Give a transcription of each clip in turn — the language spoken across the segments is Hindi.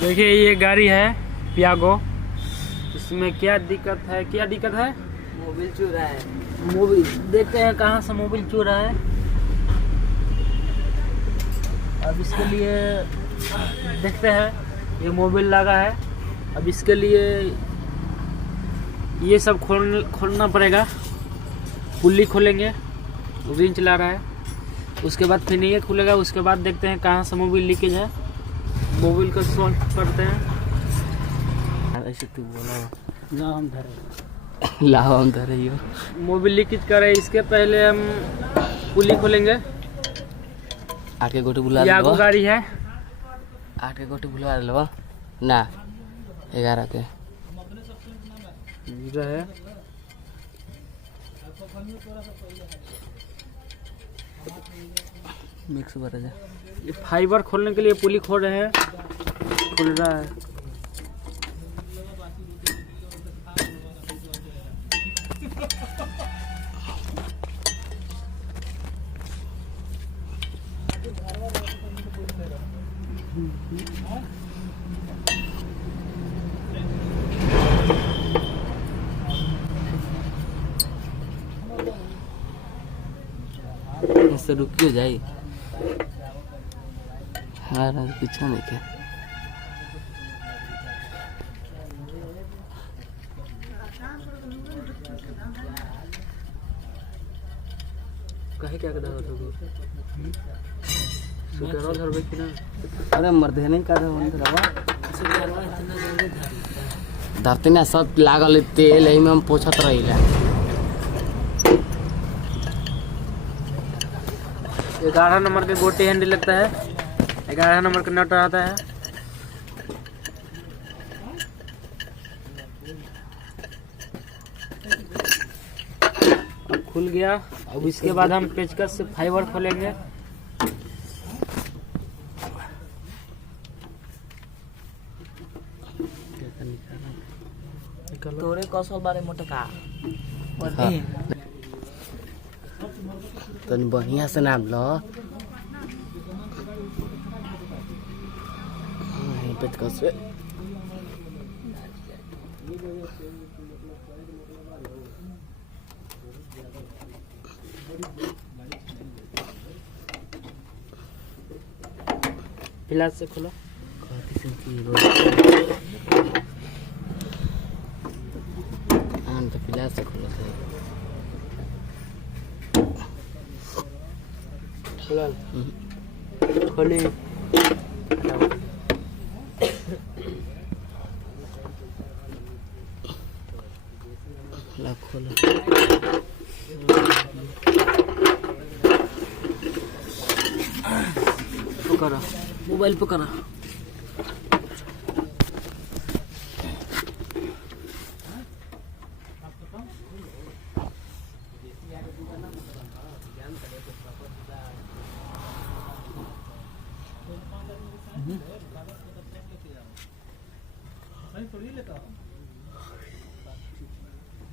देखिए ये गाड़ी है पियागो। इसमें क्या दिक्कत है? मोबिल चूरा है। मोबिल देखते हैं कहाँ से मोबिल चूरा है। अब इसके लिए देखते हैं, ये मोबिल लगा है। अब इसके लिए ये सब खोलना पड़ेगा। पुल्ली खोलेंगे, रिंच ला रहा है, उसके बाद फिर ये खुलेगा। उसके बाद देखते हैं कहाँ से मोबिल लीकेज है, मोबिल को सॉल्व करते हैं। ऐसे तू बोला लाओ हम धरे मोबिल लीकेज करे। इसके पहले हम पुल्ली खोलेंगे। 8 के गोटी बुला पियागो गाड़ी है। 8 के गोटी बुलवा लो ना, 11 के है। मिक्स भरा जा। ये फाइबर खोलने के लिए पुली खोल रहे हैं, खुल रहा है। इससे रुकियो जाई। हाँ पीछा नहीं क्या कहे क्या करना धरबे कि ना? अरे मर्दे नहीं कर धरते ना, सब लागल तेल यही में हम पोछत रही। 11 नंबर के गोटी हैंडल लगता है, 11 नंबर का नट आता है। अब खुल गया। अब इसके बाद हम पेचकस से फाइबर खोलेंगे। तोरे कौशल बारे मोटका तनी बढ़िया से नाम लो। पेचकस से फिलहाल से खोलो। तो फिलहाल से खोलो खोली। खोलो पकड़ा, मोबाइल पकड़ा।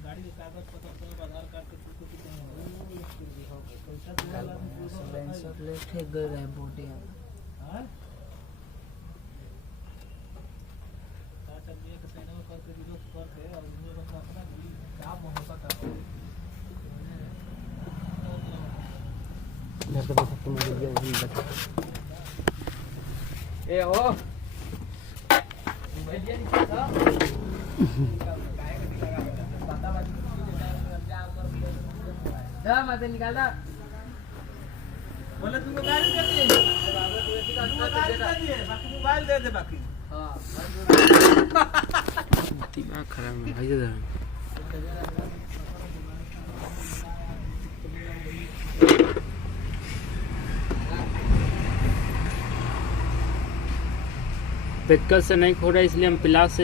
गाड़ी के कागज पत्र आधार कार्ड के ए हो मत निकाल दा। बोले तुमको गाड़ी दे दिए, गाड़ी दे दिए, बाकी मोबाइल दे दे बाकी। हाँ दिमाग खराब है भाई। पेचकस से नहीं खोल रहा, इसलिए हम पिलास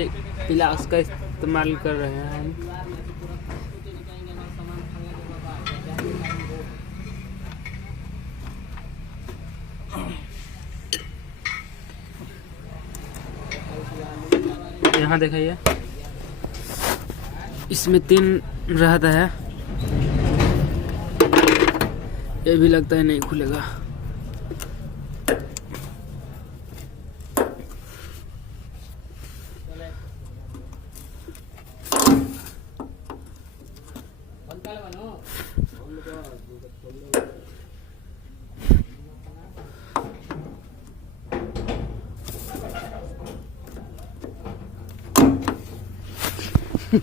का इस्तेमाल कर रहे हैं हम। यहाँ देखिए, इसमें 3 रहता है। ये भी लगता है नहीं खुलेगा। ये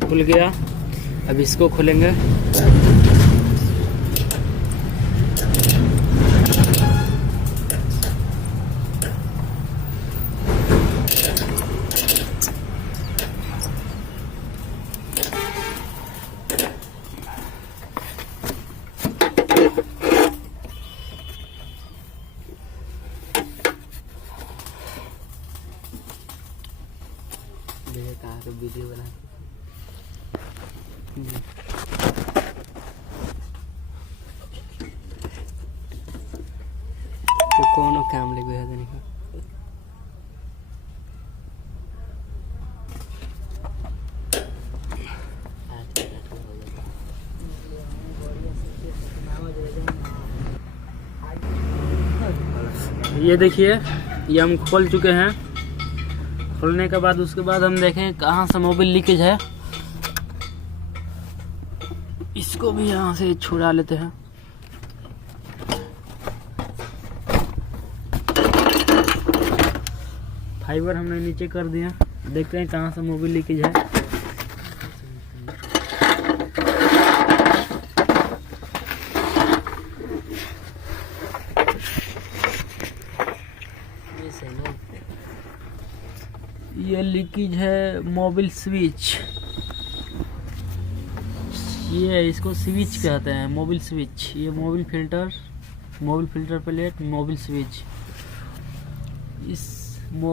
खुल गया, अब इसको खोलेंगे। कहाँ का वीडियो बना तो कोनो काम लगे है नहीं। ये देखिए, ये हम खोल चुके हैं। खोलने के बाद उसके बाद हम देखें कहाँ से मोबिल लीकेज है। इसको भी यहाँ से छुड़ा लेते हैं। फाइबर हमने नीचे कर दिया, देखते हैं कहाँ से मोबिल लीकेज है। ये लीकेज है मोबिल स्विच। ये इसको स्विच कहते हैं, मोबिल स्विच। ये Mobil filter plate, Mobil switch,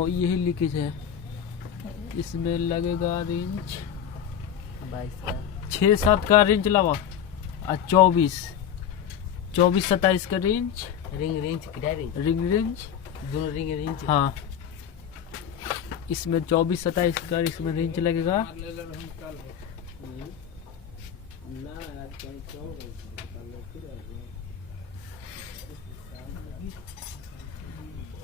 यही लीकेज है। इसमें लगेगा रेंज 6-7 का रेंज लगा, और 24-27 का रेंज, रिंग रेंज दोनों रिंग रेंज। हाँ, इसमें 24-27 का इसमें रेंज लगेगा।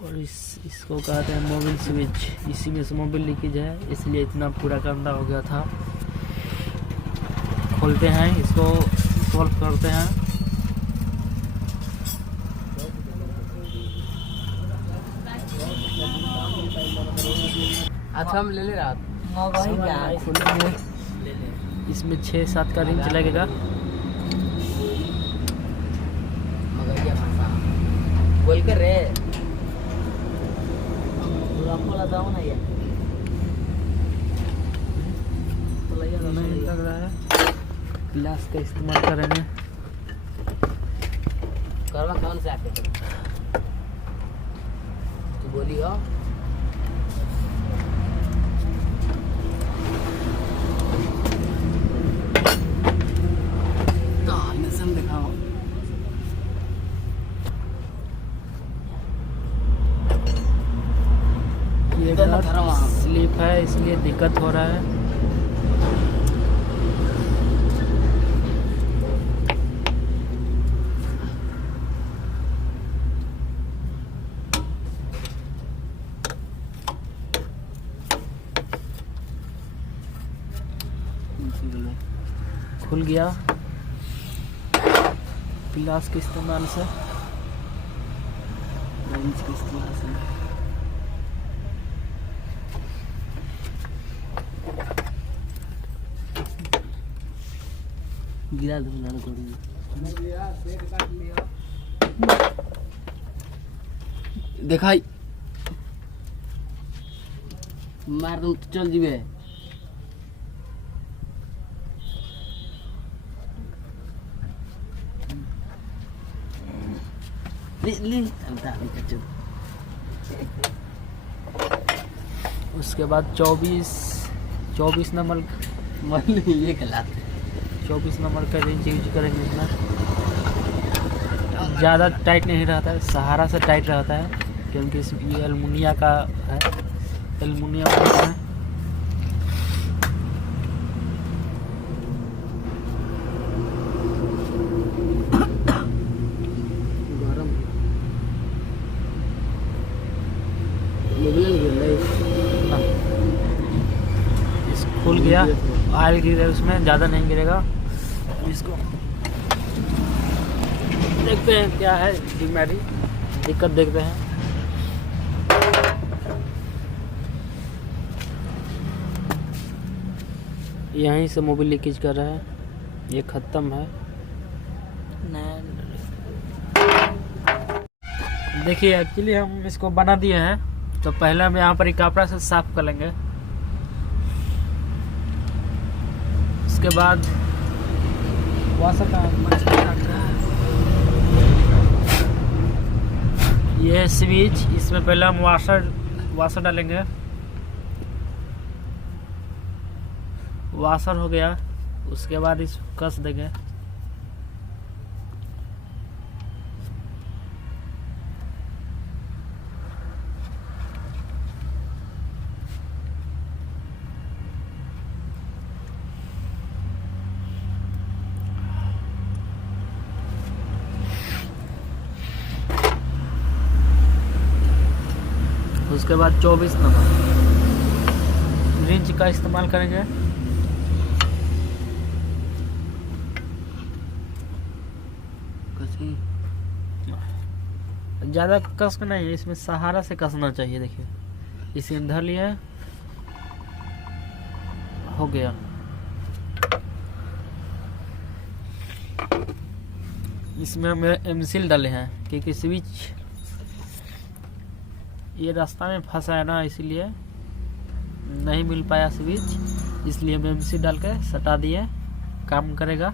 और इसको कहते हैं मोबिल स्विच। इसी में से मोबिल लीकेज है, इसलिए इतना पूरा गंदा हो गया था। खोलते हैं, इसको सॉल्व करते हैं। अच्छा, हम ले ले रहा इसमें 6-7 का रेंज लगेगा। मगैया भाषा बोल कर रे आपको लगाओ ना। ये नहीं लग रहा है, ग्लास का इस्तेमाल करेंगे। करवा कौन से आके तू बोली हो। दिखाओ। ये स्लिप है, इसलिए दिक्कत हो रहा है। खुल गया ग्लास के इस्तेमाल से। रेंज के इस्तेमाल से गिरा दो ना करूँगा। देखाई मार दूँ तो चल जीवे। उसके बाद 24 नंबर ये गलत 24 नंबर का रेंज यूज करेंगे। इसमें ज़्यादा टाइट नहीं रहता है, सहारा से टाइट रहता है, क्योंकि ये एलुमिनिया का है, एलुमिनियम का है। खुल गया, ऑयल गिरे उसमें, ज़्यादा नहीं गिरेगा। इसको देखते हैं क्या है बीमारी, दिक्कत देखते हैं। यहीं से मोबिल लीकेज कर रहा है, ये ख़त्म है। देखिए एक्चुअली हम इसको बना दिए हैं, तो पहले हम यहाँ पर एक कपड़ा से साफ कर लेंगे। उसके बाद वाशर का ये स्विच, इसमें पहले हम वाशर डालेंगे। वाशर हो गया, उसके बाद इस कस देंगे। उसके बाद 24 नंबर रिंच का इस्तेमाल करेंगे। ज़्यादा कस नहीं है, इसमें सहारा से कसना चाहिए। देखिए इसे धर लिया, हो गया। इसमें हम एमसील डाले हैं, क्योंकि स्विच ये रास्ता में फंसा है ना, इसीलिए नहीं मिल पाया स्विच, इसलिए हम एमसी डाल के सटा दिए, काम करेगा।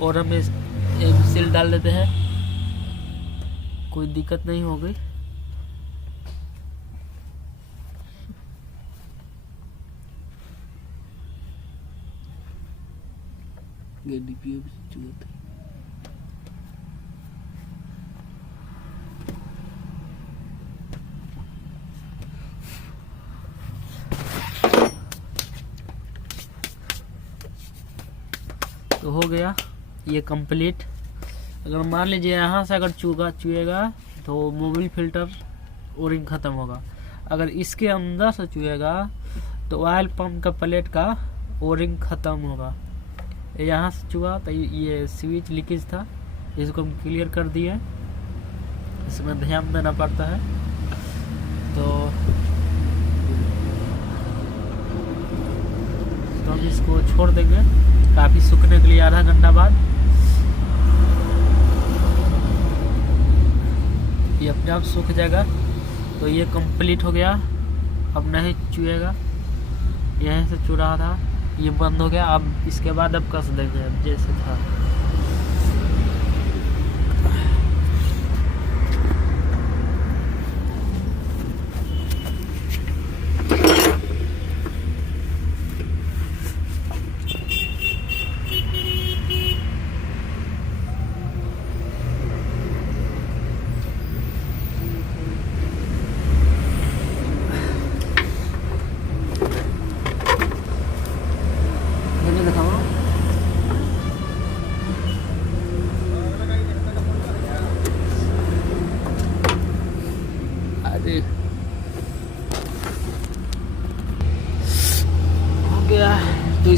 और हम एमसील डाल देते हैं, कोई दिक्कत नहीं होगी। तो हो गया ये कंप्लीट। अगर मान लीजिए यहाँ से अगर चुएगा तो मोबिल फिल्टर ओरिंग ख़त्म होगा। अगर इसके अंदर से चुएगा तो ऑयल पंप का प्लेट का ओरिंग ख़त्म होगा। यहाँ से चुआ तो ये स्विच लीकेज था, इसको हम क्लियर कर दिए। इसमें ध्यान देना पड़ता है। तो हम इसको छोड़ देंगे काफ़ी सूखने के लिए, आधा घंटा बाद ये अपने आप सूख जाएगा। तो ये कंप्लीट हो गया, अब नहीं चुएगा। यहीं से चु रहा था, ये बंद हो गया। अब इसके बाद अब कस देंगे जैसे था।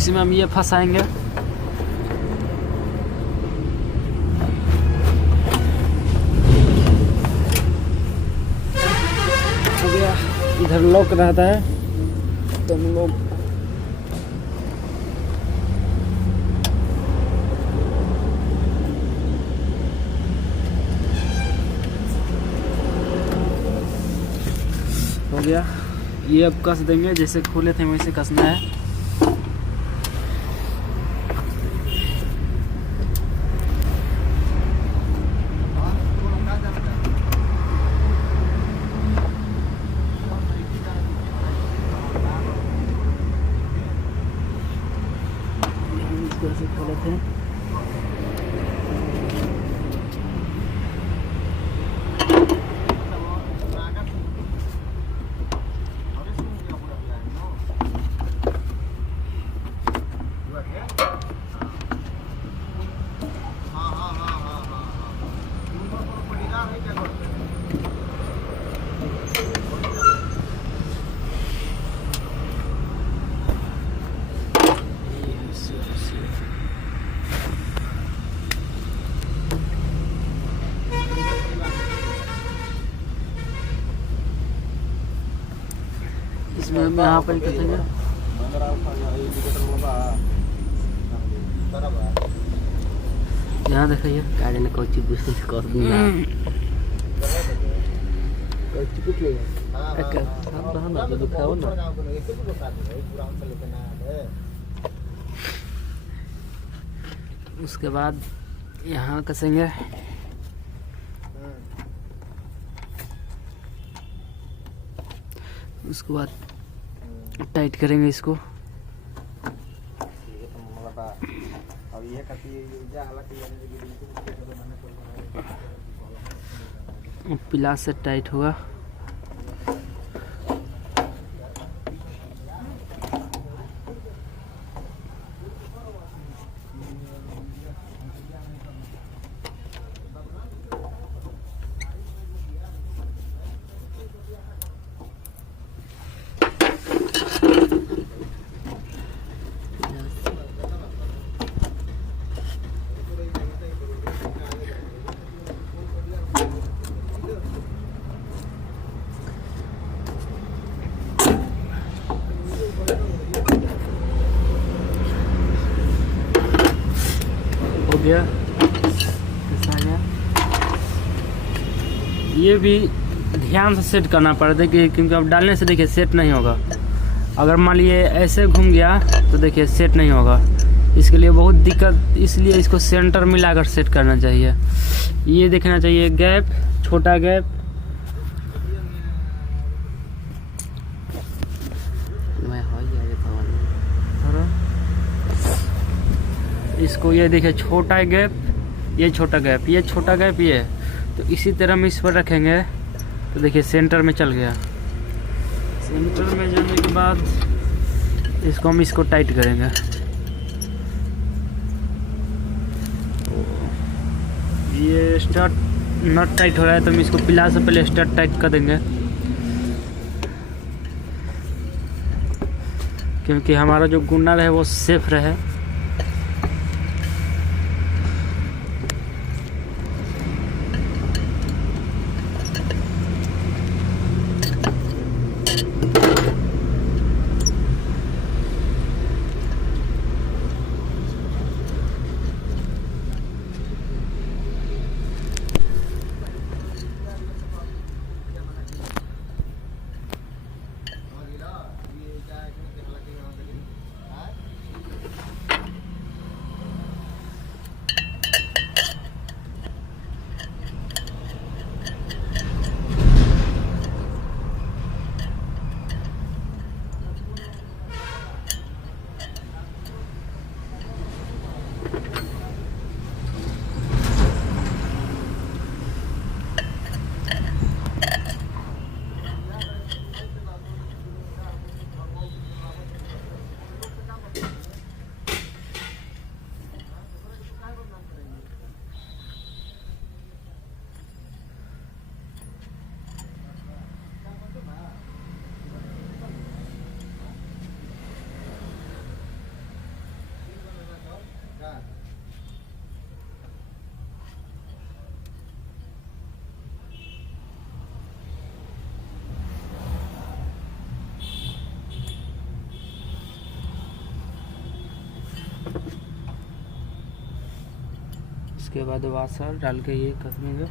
इसमें हम ये फंसाएंगे। हो गया, इधर लॉक रहता है तो हम लोग हो गया। ये अब कस देंगे, जैसे खोले थे वैसे कसना है। इसको ऐसे खोले थे। इसमें हम यहाँ पर कसेंगे। यहाँ देखिए गाड़ी ने कोची बुझते कर दिया तो दुखाओ ना। उसके बाद यहाँ कसेंगे। उसके बाद टाइट करेंगे इसको। पिलास से टाइट होगा। हो गया, ऐसा गया। ये भी ध्यान से सेट करना पड़ता है क्योंकि अब डालने से देखिए सेट नहीं होगा। अगर मान लिए ऐसे घूम गया तो देखिए सेट नहीं होगा। इसके लिए बहुत दिक्कत, इसलिए इसको सेंटर मिलाकर सेट करना चाहिए। ये देखना चाहिए गैप, छोटा गैप। इसको ये देखिए छोटा गैप, ये छोटा गैप, ये छोटा गैप, ये तो इसी तरह हम इस पर रखेंगे तो देखिए सेंटर में चल गया। सेंटर में जाने के बाद इसको हम इसको टाइट करेंगे। ये स्टार्ट नट टाइट हो रहा है तो हम इसको पिला से पहले स्टार्ट टाइट कर देंगे, क्योंकि हमारा जो गुंडा है वो सेफ रहे। उसके बाद वाशर डाल के ये कसेंगे।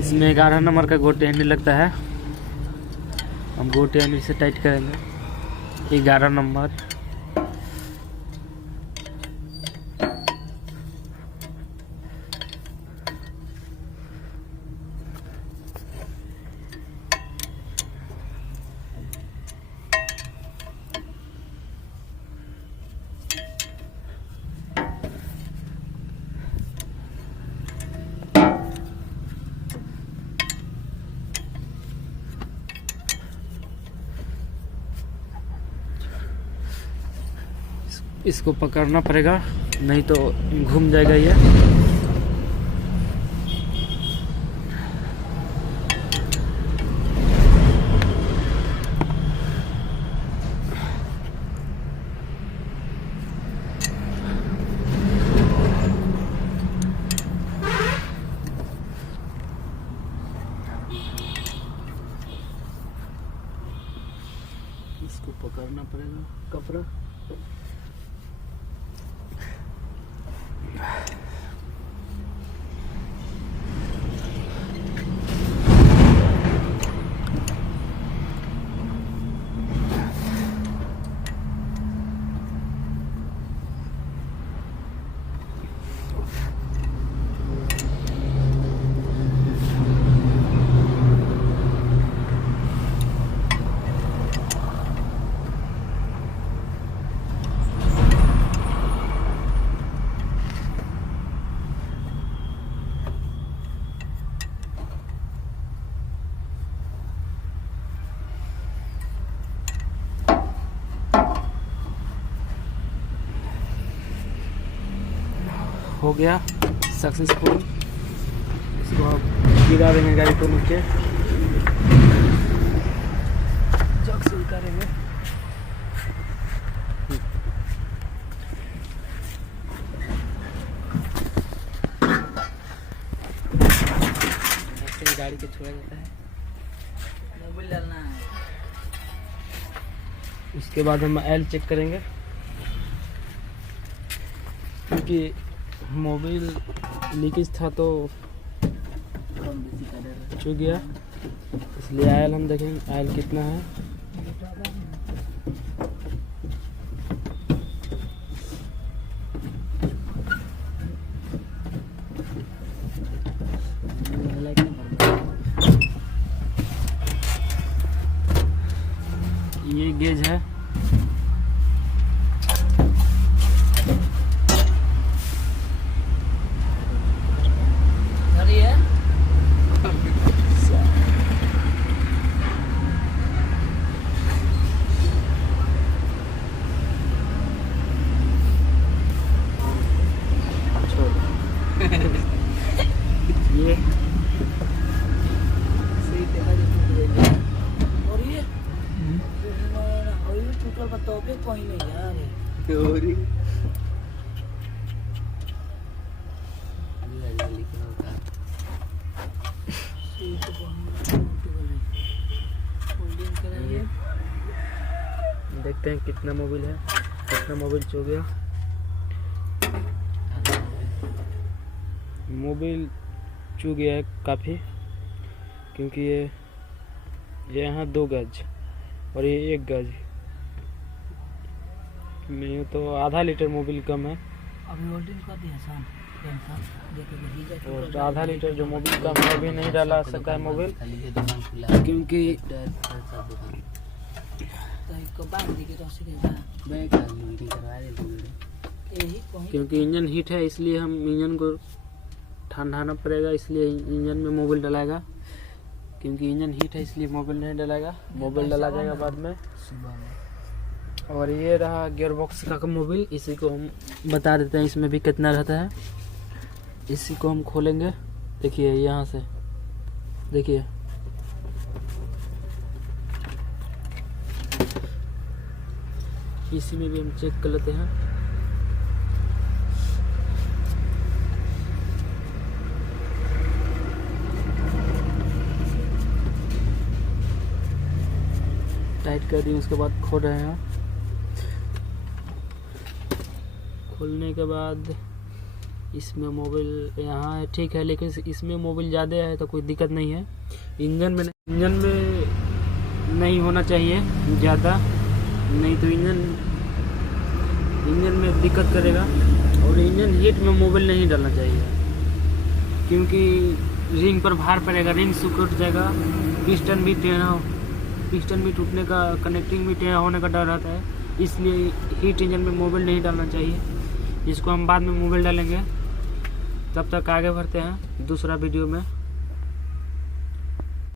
इसमें 11 नंबर का गोटे हैंडल लगता है, हम गोटे हैंडल से टाइट करेंगे 11 नंबर। इसको पकड़ना पड़ेगा, नहीं तो घूम जाएगा ये। इसको पकड़ना पड़ेगा कपड़ा। हो गया सक्सेसफुल। इसको आप गिरा देंगे गाड़ी को नीचे, जग से उतारेंगे। ऐसे ही गाड़ी को छोड़ा जाता है। मोबाइल डालना है। उसके बाद हम ऑयल चेक करेंगे, क्योंकि मोबिल लीकेज था तो चुक गया, इसलिए ऑयल हम देखेंगे ऑयल कितना है। ये गेज है, ये सही देखा जाए और ये टोटल बताओ पे कोई नहीं यार। और देखते हैं कितना मोबिल है, कितना मोबिल चो गया। मोबिल चू गया है काफ़ी, क्योंकि ये यहाँ 2 गज और ये 1 गज में, तो आधा लीटर मोबिल कम है। अभी होल्डिंग कर दिया सान और आधा लीटर जो मोबिल कम है अभी नहीं डाला सकता है मोबिल, क्योंकि क्योंकि इंजन हीट है, इसलिए हम इंजन को ठंडाना पड़ेगा, इसलिए इंजन में मोबिल डलाएगा। क्योंकि इंजन हीट है इसलिए मोबिल नहीं डलाएगा, मोबिल डला जाएगा बाद में। और ये रहा गियर बॉक्स का मोबिल, इसी को हम बता देते हैं इसमें भी कितना रहता है। इसी को हम खोलेंगे, देखिए यहाँ से देखिए, इसी में भी हम चेक कर लेते हैं। टाइट कर दिए, उसके बाद खोल रहे हैं। खोलने के बाद इसमें मोबिल यहाँ है, ठीक है, लेकिन इसमें मोबिल ज़्यादा है तो कोई दिक्कत नहीं है। इंजन में नहीं होना चाहिए ज़्यादा, नहीं तो इंजन में दिक्कत करेगा। और इंजन हीट में मोबिल नहीं डालना चाहिए, क्योंकि रिंग पर भार पड़ेगा, रिंग सुकड़ जाएगा, पिस्टन भी टूटने का, कनेक्टिंग भी टेढ़ा होने का डर रहता है। इसलिए हीट इंजन में मोबिल नहीं डालना चाहिए। इसको हम बाद में मोबिल डालेंगे। तब तक आगे बढ़ते हैं दूसरा वीडियो में।